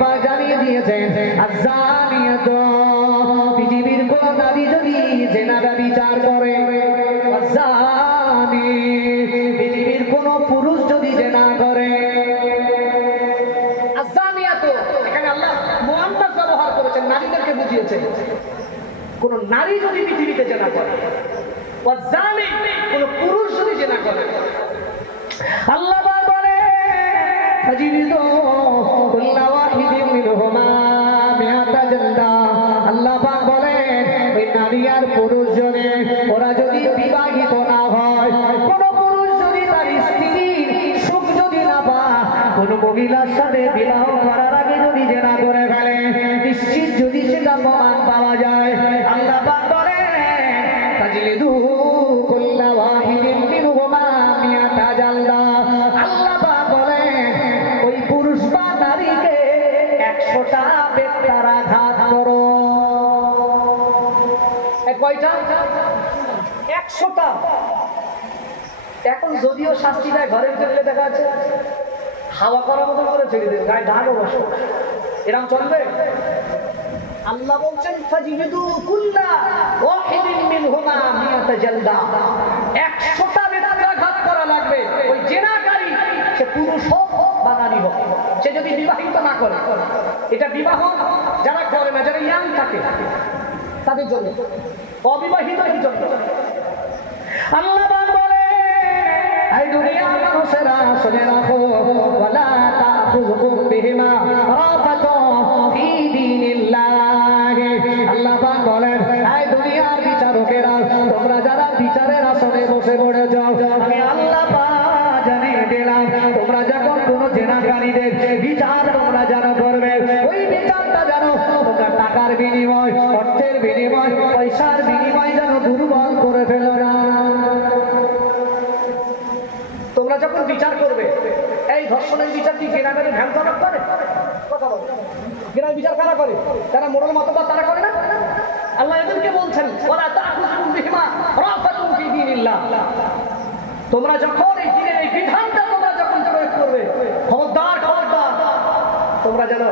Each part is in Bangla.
পাক জানিয়ে দিয়েছেন আযানিয়াতু পৃথিবীর কোন নারী যদি জিনা ব্যভিচার করে, আযানি পৃথিবীর কোন পুরুষ যদি জিনা করে, আযানিয়াতু এখানে আল্লাহ মুআন্নাস ব্যবহার করেছেন, নারীদেরকে বুঝিয়েছেন। কোন নারী যদি পৃথিবীতে জিনা করে, ওয়াযানি কোন পুরুষ যদি জিনা করে, আল্লাহ পাক বলে ফাজিলিদু কুল্লা ওয়াহিদিন মিনহুমা মিআতা জালদা। আল্লাহ পাক বলেন ওই নারী আর পুরুষ যদি ওরা যদি বিবাহিত না হয়, কোন পুরুষ যদি তার স্ত্রীর সুখ যদি না পায়, কোন মহিলার সাথে বিবাহ করার আগে যদি জিনা করে ফেলে, নিশ্চিত যদি সেটা প্রমাণ পাওয়া যায়, আল্লাহ পাক বলেন ফাজিলিদু কুল্লা ওয়াহিদিন মিনহুমা মিআতা জালদা। আল্লাহ পাক বলেন ওই পুরুষ বা নারীকে 100টা বেত্রাঘাত করো। কয়টা? 100টা। এখন যদিও শাস্তি দেয় ঘরের ভিতরে দেখা আছে হাওয়া করার মতো করে ছেড়ে দেবে, গায়ে ঢাকও বসো, এরকম চলবে? আল্লাহ বলছেন ফাজিলিদু কুল্লা ওয়াহিদিন মিনহুমা মিআতা জালদা, 100টা বেত্রাঘাত করা লাগবে। ওই জিনাকারী সে পুরুষ হোক বা নারী হোক, সে যদি বিবাহিত না করে, এটা বিবাহ যারা করে না, যারা ইয়াং থাকে তাদের জন্য, অবিবাহিতদের জন্য। আল্লাহ পাক বলে এই দুনিয়ার মানুষেরা শুনে রাখো, ওয়ালা তাখুযুকুম বিহিমা রাফাতুন ফি দীনিল্লাহ। আল্লাহ পাক বলেন এই দুনিয়ার বিচারকেরা, তোমরা যারা বিচারের আসনে বসে পড়ে যাও, আমি আল্লাহ পাক জানিয়ে দিলাম তোমরা যখন কোনো জিনাকারীদের বিচার তোমরা জানো করবে, ওই বিচারটা জানো তোমরা টাকার বিনিময়, অর্থের বিনিময়, পয়সার বিনিময় যেন দুর্বল করে ফেলো না। তোমরা যখন বিচার করবে, এই ধর্ষণের বিচার কি গ্রামের ভ্যান চালক করে? কথা বলো, গ্রামের বিচার কারা করে? যারা মোড়ল মতবাদ তারা করে না? আল্লাহ এদেরকে বলছেন ওয়ালা তাখুযুকুম বিহিমা রাফাতুন ফি দীনিল্লাহ। তোমরা যখন এই দিনের এই বিধানটা তোমরা যখন প্রয়োগ করবে, খবরদার খবরদার তোমরা যেন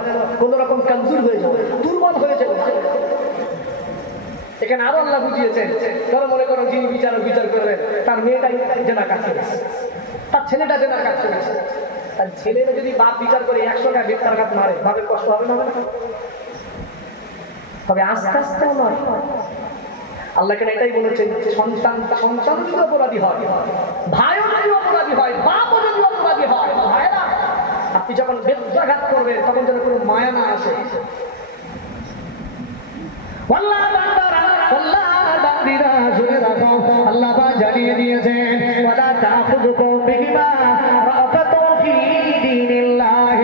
কোন রকম কমজোর হয়ে যাবে, দুর্বল হয়ে যাবে। এখানে আরো আল্লাহ বুঝিয়েছেন, ধরো মনে করো যিনি বিচারক বিচার করবেন, তার মেয়েটাই জেনার কাজ করেছে, তার ছেলেটা জেনার কাজ করেছে, তার ছেলেরা যদি বাপ বিচার করে 100টা বেত্রাঘাত মারে, বাপের কষ্ট হবে না? তবে আস্তে আস্তে নয়। আল্লাহ কেন এটাই বলেছেন, সন্তান যদি অপরাধী হয়, ভাইও যদি অপরাধী হয়, বাপও যদি অপরাধী হয়, ভাইরা আপনি যখন বেত্রাঘাত করবেন তখন যেন কোনো মায়া না আসে। আল্লাহ পাক জানিয়ে দিয়েছেন ওয়ালা তাখুযুকুম বিহিমা রাফাতুন ফি দীনিল্লাহ।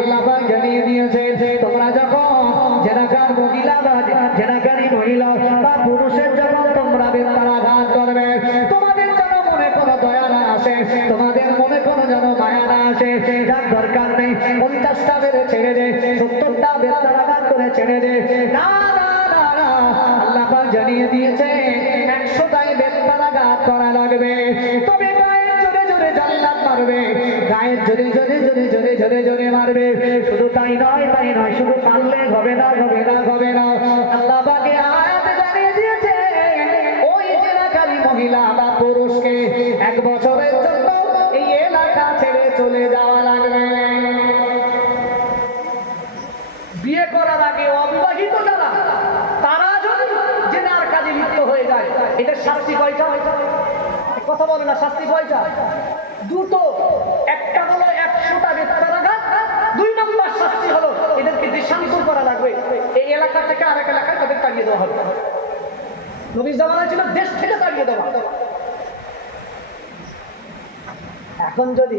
আল্লাহ পাক জানিয়ে দিয়েছেন তোমরা যখন জিনাকার মহিলা বা জিনাকারী মহিলা বা পুরুষের যখন তোমরা বেত্রাঘাত করবে, তোমাদের যেন মনে কোনো দয়া না আসে, তোমাদের মনে কোনো যেন মায়া না আসে। যার দরকার নেই 50টা বেড়ে ছেড়ে দে, 70টা বেত্রাঘাত করে ছেড়ে দে, না না না না। আল্লাহ পাক জানিয়ে দিয়েছে 100টাই বেত্রাঘাত করা লাগবে। তবে গায়ের জোরে জোরে জান্নাত মারবে, গায়ের জোরে জোরে জোরে জোরে জোরে জোরে মারবে। শুধু তাই নয়, তাই নয়, শুধু মারলে হবে না, হবে না, হবে না। আল্লাহ পাক আয়াতে জানিয়ে দিয়েছে ওই জিনাকারী মহিলা বা পুরুষকে 1 বছরের জন্য এই এলাকা ছেড়ে চলে যাওয়া লাগবে। বিয়ে করার আগে অবিবাহিত যারা, তারা যদি জিনার কাজে লিপ্ত হয়ে যায়, এটার শাস্তি কয়টা? কথা বলে না, শাস্তি কয়টা? দুটো। একটা হলো 100টা বেত্রাঘাত, 2 নম্বর শাস্তি হলো এদেরকে দেশান্তর করা লাগবে, এই এলাকা থেকে আরেক এলাকায় তাদের তাড়িয়ে দেওয়া হবে। নবীর জামানায় ছিল দেশ থেকে তাড়িয়ে দেওয়া। এখন যদি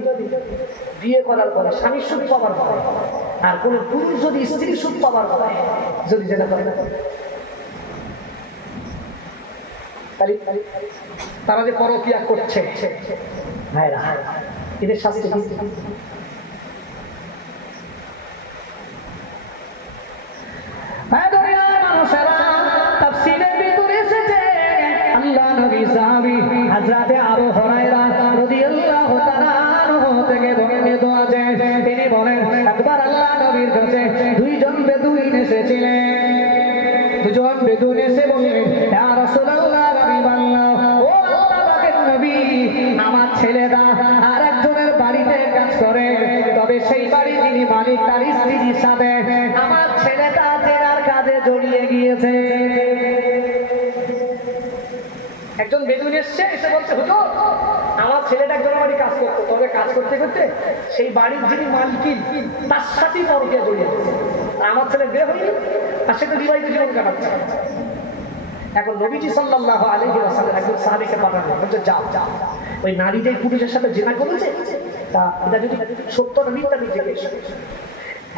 বিয়ে করার পরে স্বামীর সুখ পাওয়ার পরে, আর কোন পুরুষ যদি স্ত্রীর সুখ পাওয়ার পরে যদি যেটা করে না, তারা যে পরকিয়া করছে, ভাইরা এদের শাস্তি কি? তাফসীরের ভিতরে এসেছে আল্লাহ নবী সাহাবী হযরতে আবু হুরায়রা রাদিয়াল্লাহু তাআলা আনহু থেকে বর্ণিত আছে, তিনি বলেন একবার আল্লাহ নবীর কাছে দুইজন বেদুইন এসেছিলেন। দুজন বেদুইন এসে বললেন, ইয়া রাসূলুল্লাহ, হাবিবাল্লাহ, ও আল্লাহর নবী, আমার ছেলেরা আর একজনের বাড়িতে কাজ করে, তবে সেই বাড়ি যিনি মালিক তার স্ত্রীর সাথে আমার ছেলেটা জেনার কাজে জড়িয়ে গিয়েছে। একজন বেদুইন এসে বলছে, হুজুর, আমার ছেলেটা একজন বাড়ি কাজ করতো, তবে কাজ করতে করতে সেই বাড়ির যিনি মালিক তার সাথেই পরকীয়া জড়িয়ে গেছে। আমার ছেলে বিয়ে হয়নি, তার সাথে বিবাহিত জীবন কাটাচ্ছে। এখন নবীজি সাল্লাল্লাহু আলাইহি ওয়াসাল্লাম একজন সাহাবীকে পাঠালেন, বলছে, যাও যাও, ওই নারী যে পুরুষের সাথে জিনা করেছে তা এটা যদি সত্য না মিথ্যা নিজেকে এসে।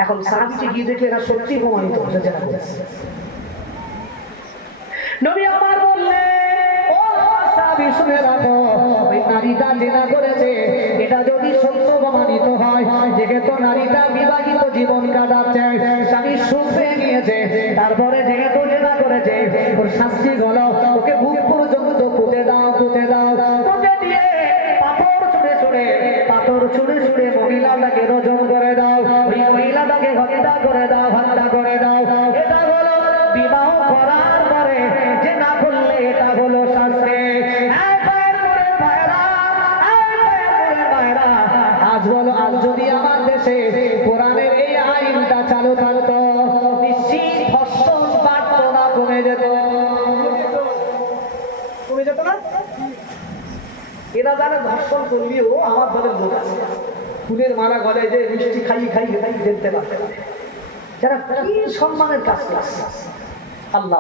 এখন সাহাবীকে গিয়ে দেখলে এরা সত্যি প্রমাণিত হচ্ছে জিনা করেছে। নবী আমার বললেন, ও সাহাবী, শুনে রাখো, ওই নারীটা জিনা করেছে, এটা যদি সত্য প্রমাণিত হয়, যেহেতু নারীটা বিবাহিত জীবন কাটাচ্ছে, স্বামীর সুখ পেয়ে নিয়েছে, তারপরে যেহেতু জিনা করেছে, ওর শাস্তি হলো ওকে বুক পর্যন্ত পুঁতে দাও, পুঁতে দাও, পুঁতে দিয়ে পাথর ছুঁড়ে ছুঁড়ে মহিলাটাকে রজম করে দাও, ওই মহিলাটাকে হত্যা করে দাও, হত্যা করে দাও। এটা হলো বিবাহ করার পরে যে না করলে এটা হলো শাস্তি। আজ বলো, আজ যদি আমার দেশে কোরআনের এই আইনটা চালু থাকতো, নিশ্চিত ধর্ষণ বাড়তো না, কমে যেত। কমে যেত না? এরা জানে ধর্ষণ করলেও আমার দলের লোক আছে, ফুলের মালা গলায় যে মিষ্টি খাইয়ে খাইয়ে খাইয়ে দেখতে পারতে পারে, যারা কি সম্মানের কাজ করছে। আল্লাহ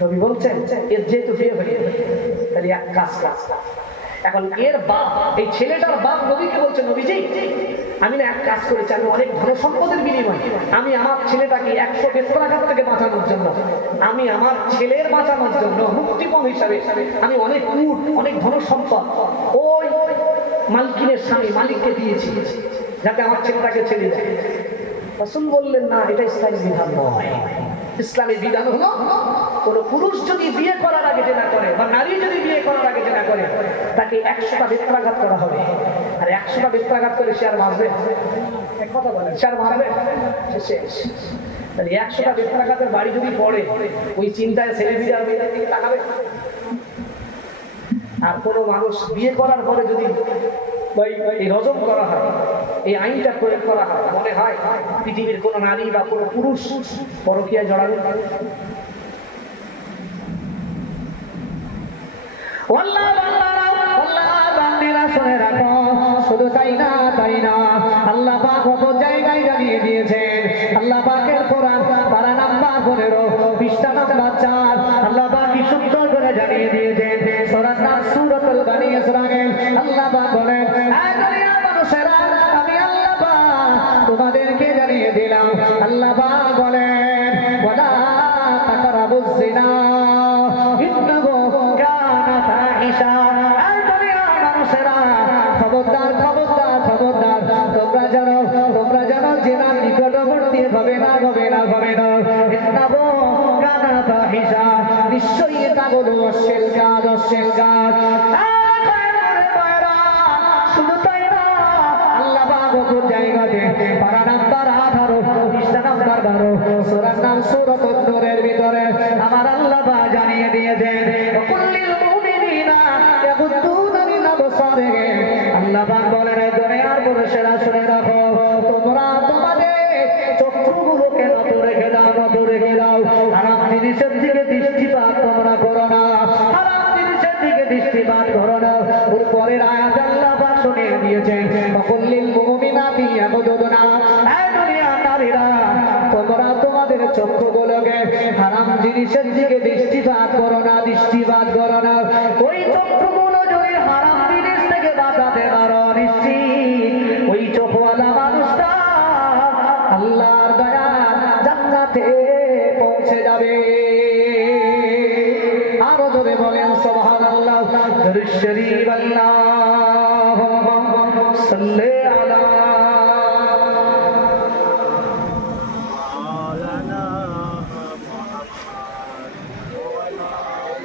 নবী বলছেন, এর যেহেতু বিয়ে হয়ে তাহলে এক কাজ কাজ। এখন এর বাপ, এই ছেলেটার বাপ নবীকে বলছে, নবীজি, আমি না এক কাজ করেছি, আমি অনেক ধন সম্পদের বিনিময়ে আমি আমার ছেলেটাকে 100 বেত্রাঘাত থেকে বাঁচানোর জন্য, আমি আমার ছেলের বাঁচানোর জন্য মুক্তিপণ হিসাবে আমি অনেক উট, অনেক ধন সম্পদ ওই মালকিনের স্বামী মালিককে দিয়েছি, যাতে আমার ছেলেটাকে ছেড়ে দেয়। রাসূল বললেন, না, এটা ইসলামী বিধান নয়। ইসলামী বিধান হলো, কোন পুরুষ যদি বিয়ে করার আগে জেনা করে বা নারী যদি বিয়ে করার আগে জেনা করে, তাকে 100টা বেত্রাঘাত করা হবে। আর 100টা বেত্রাঘাত করে সে আর মারবে? এক কথা বলেন, সে আর মারবে? শেষ। তাহলে 100টা বেত্রাঘাতের বাড়ি যদি পড়ে, ওই চিন্তায় ছেলে বিয়ে আর মেয়েটার দিকে তাকাবে। আর কোনো মানুষ বিয়ে করার পরে যদি এই রজম করা হয়, এই আইনটা প্রয়োগ করা হয়, মনে হয় পৃথিবীর কোন নারী বা কোন পুরুষ পরকীয়ায় জড়াবে? শুধু তাই না, আল্লাহ পাক কত জায়গায় জানিয়ে দিয়েছেন। আল্লাহ পাকের কোরআন পারা নাম্বার 15 পৃষ্ঠা নাম্বার 4 আল্লাহ পাক কি সুন্দর করে জানিয়ে দিয়েছেন। সূরার নাম সূরাতুল বনী ইসরাঈল। আল্লাহ পাক বলেন, হে দুনিয়ার মানুষেরা, আমি আল্লাহ পাক তোমাদেরকে জানিয়ে দিলাম। আল্লাহ পাক বলেন, ওয়ালা তাকরাবুজ জিনা ইন্নাহু কানা ফাহিশা। হে দুনিয়ার মানুষেরা, খবরদার, খবরদার, খবরদার, তোমরা জানো জিনার নিকটবর্তী হবে না, হবে না, হবে না। ইন্নাহু কানা ফাহিশা, নিশ্চয়ই এটা হলো অশ্লীল কাজ, অশ্লীল কাজ। শুধু তাই না, আল্লাহ পাক ওই জায়গাতে পারা নাম্বার 18 পৃষ্ঠা নাম্বার 12 সূরার নাম সূরাতুন নূরের ভিতরে আমার আল্লাহ পাক জানিয়ে দিয়েছেন, কুল্লিল মুমিনিনা ইয়াগুদ্দুনা মিন আবসারিহিম। আল্লাহ পাক বলেন, দুনিয়ার পুরুষেরা শুনে রাখো, তোমরা তোমাদের চক্ষুগুলোকে নত রেখে দাও, নত রেখে দাও। হারাম জিনিসের দিকে দৃষ্টিপাত তোমরা করো না, হারাম জিনিসের দিকে দৃষ্টিপাত করো না। পরের আয়াত আল্লাহ পাক শুনিয়ে দিয়েছেন, কুল্লিল মুমিনাতি ইয়াগুদ্দুনা। এই দুনিয়ার নারীরা, তোমরা তোমাদের চক্ষুগুলোকে হারাম জিনিসের দিকে দৃষ্টিপাত করো না, দৃষ্টিপাত করো না। ওই চক্ষুগুলো যদি হারাম জিনিস থেকে বাঁচাতে পারো, নিশ্চিত ওই চোখওয়ালা মানুষটা আল্লাহর দয়া জান্নাতে পৌঁছে যাবে। আরো জোরে বলেন সুবহানাল্লাহ। দরুদ শরীফ, আল্লাহুম্মা সাল্লি আলা